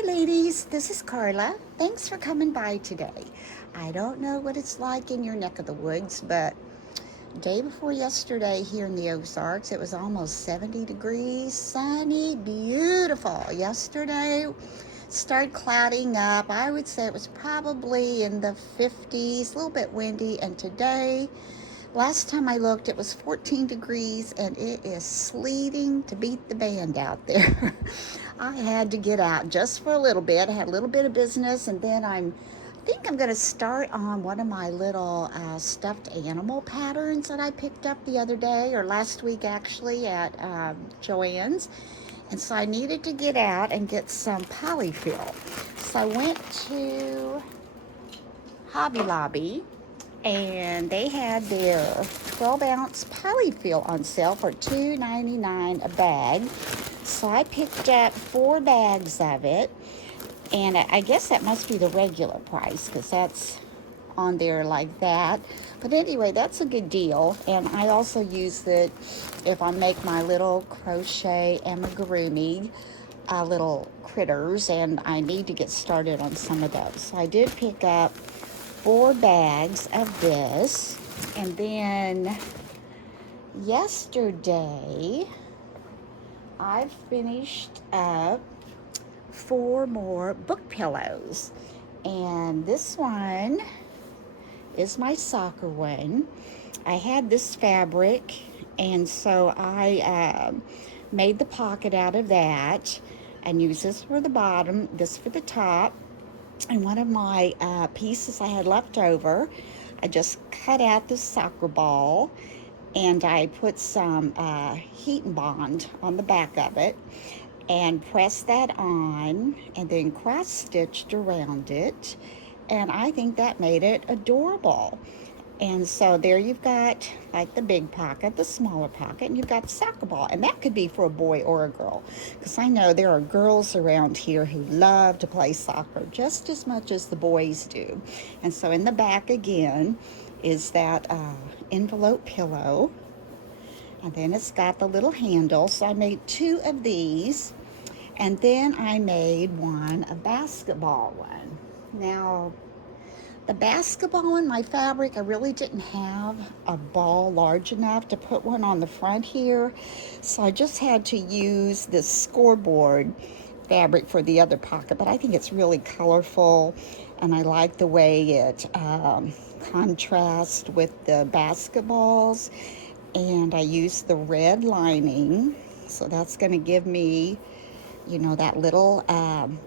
Hi, ladies. This is Carla. Thanks for coming by today. I don't know what it's like in your neck of the woods, but day before yesterday here in the Ozarks, it was almost 70 degrees, sunny, beautiful. Yesterday started clouding up. I would say it was probably in the 50s, a little bit windy, and today last time I looked, it was 14 degrees and it is sleeting to beat the band out there. I had to get out just for a little bit. I had a little bit of business, and then I think I'm going to start on one of my little stuffed animal patterns that I picked up the other day, or last week actually, at Joann's. And so I needed to get out and get some polyfill. So I went to Hobby Lobby, and they had their 12-ounce polyfill on sale for $2.99 a bag. So I picked up 4 bags of it, and I guess that must be the regular price because that's on there like that. But anyway, that's a good deal, and I also use it if I make my little crochet amigurumi little critters, and I need to get started on some of those. So I did pick up 4 bags of this, and then yesterday I finished up 4 more book pillows, and this one is my soccer one. I had this fabric, and so I made the pocket out of that and used this for the bottom, this for the top. And one of my pieces I had left over, I just cut out the soccer ball, and I put some heat and bond on the back of it and pressed that on, and then cross stitched around it, and I think that made it adorable. And so there you've got like the big pocket, the smaller pocket, and you've got the soccer ball. And that could be for a boy or a girl, because I know there are girls around here who love to play soccer just as much as the boys do. And so in the back again is that envelope pillow. And then it's got the little handle. So I made 2 of these. And then I made one, a basketball one. Now, the basketball in my fabric, I really didn't have a ball large enough to put one on the front here. So I just had to use this scoreboard fabric for the other pocket. But I think it's really colorful, and I like the way it contrasts with the basketballs. And I used the red lining. So that's going to give me, you know, that little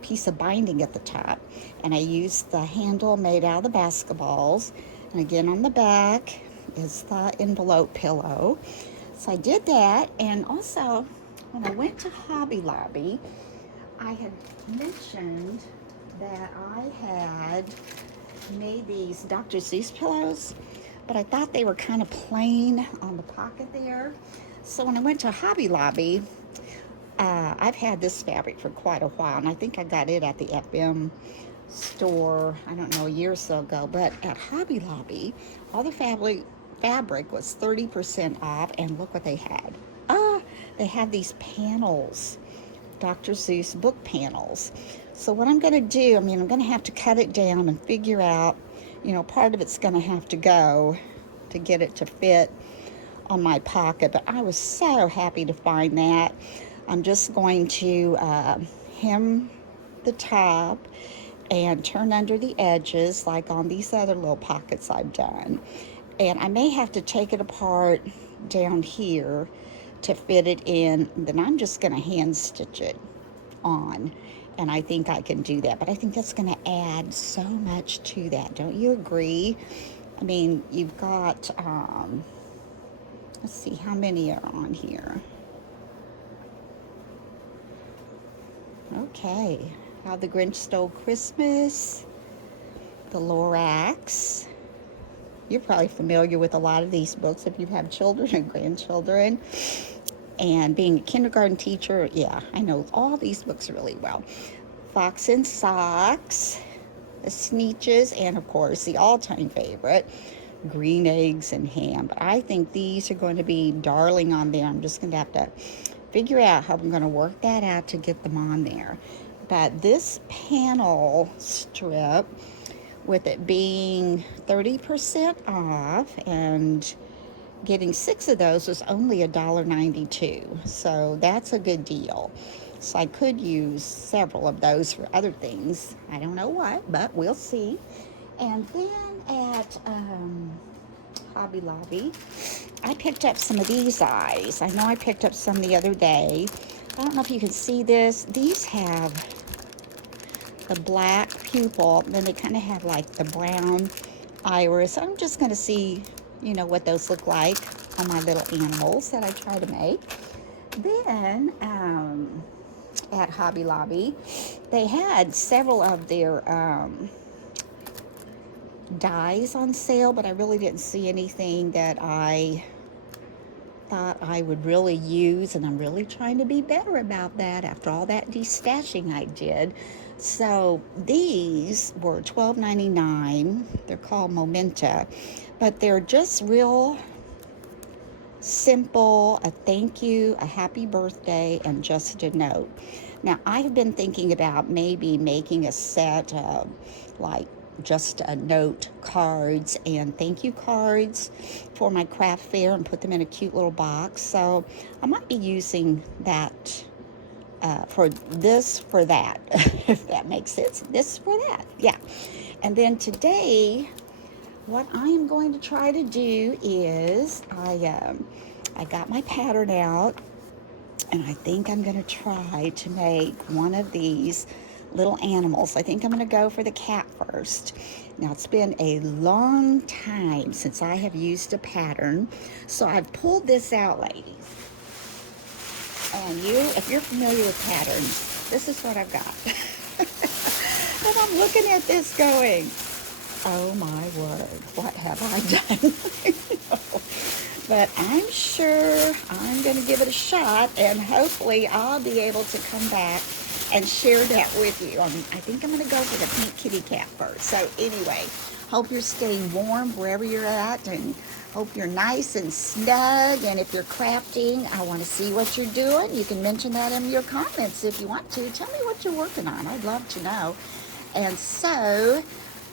piece of binding at the top. And I used the handle made out of the basketballs. And again, on the back is the envelope pillow. So I did that. And also, when I went to Hobby Lobby, I had mentioned that I had made these Dr. Seuss pillows, but I thought they were kind of plain on the pocket there. So when I went to Hobby Lobby, I've had this fabric for quite a while, and I think I got it at the FM store, I don't know, a year or so ago. But at Hobby Lobby, all the fabric was 30% off, and look what they had. They had these panels, Dr. Seuss book panels. So what I'm going to do, I'm going to have to cut it down and figure out, part of it's going to have to go to get it to fit on my pocket. But I was so happy to find that. I'm just going to hem the top and turn under the edges like on these other little pockets I've done. And I may have to take it apart down here to fit it in. Then I'm just going to hand stitch it on. And I think I can do that. But I think that's going to add so much to that. Don't you agree? You've got, let's see, how many are on here? Okay. How the Grinch Stole Christmas, the Lorax. You're probably familiar with a lot of these books if you have children and grandchildren. And being a kindergarten teacher, yeah, I know all these books really well. Fox and Socks, the Sneetches, and of course the all-time favorite, Green Eggs and Ham. But I think these are going to be darling on there. I'm just going to have to figure out how I'm going to work that out to get them on there. but this panel strip, with it being 30% off and getting 6 of those, was only $1.92. So that's a good deal. So I could use several of those for other things. I don't know what, but we'll see. And then at Hobby Lobby, I picked up some of these eyes. I know I picked up some the other day. I don't know if you can see this. These have the black pupil, then they kind of have like the brown iris. I'm just going to see, what those look like on my little animals that I try to make. Then at Hobby Lobby, they had several of their dies on sale, but I really didn't see anything that I thought I would really use, and I'm really trying to be better about that after all that destashing I did. So these were $12.99. They're called Momenta, but they're just real simple: a thank you, a happy birthday, and just a note. Now, I've been thinking about maybe making a set of like just a note cards and thank you cards for my craft fair and put them in a cute little box. So I might be using that for that, if that makes sense. This for that, yeah. And then today, what I am going to try to do is I got my pattern out, and I think I'm going to try to make one of these little animals. I think I'm going to go for the cat first. Now, it's been a long time since I have used a pattern, so I've pulled this out, ladies. And if you're familiar with patterns, this is what I've got. And I'm looking at this going, oh my word, what have I done? But I'm sure I'm going to give it a shot, and hopefully I'll be able to come back and share that with you. I think I'm going to go for the pink kitty cat first. So anyway, hope you're staying warm wherever you're at, and hope you're nice and snug. And if you're crafting, I want to see what you're doing. You can mention that in your comments if you want to. Tell me what you're working on. I'd love to know. And so,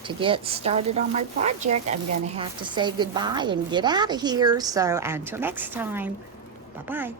to get started on my project, I'm going to have to say goodbye and get out of here. So until next time, bye-bye.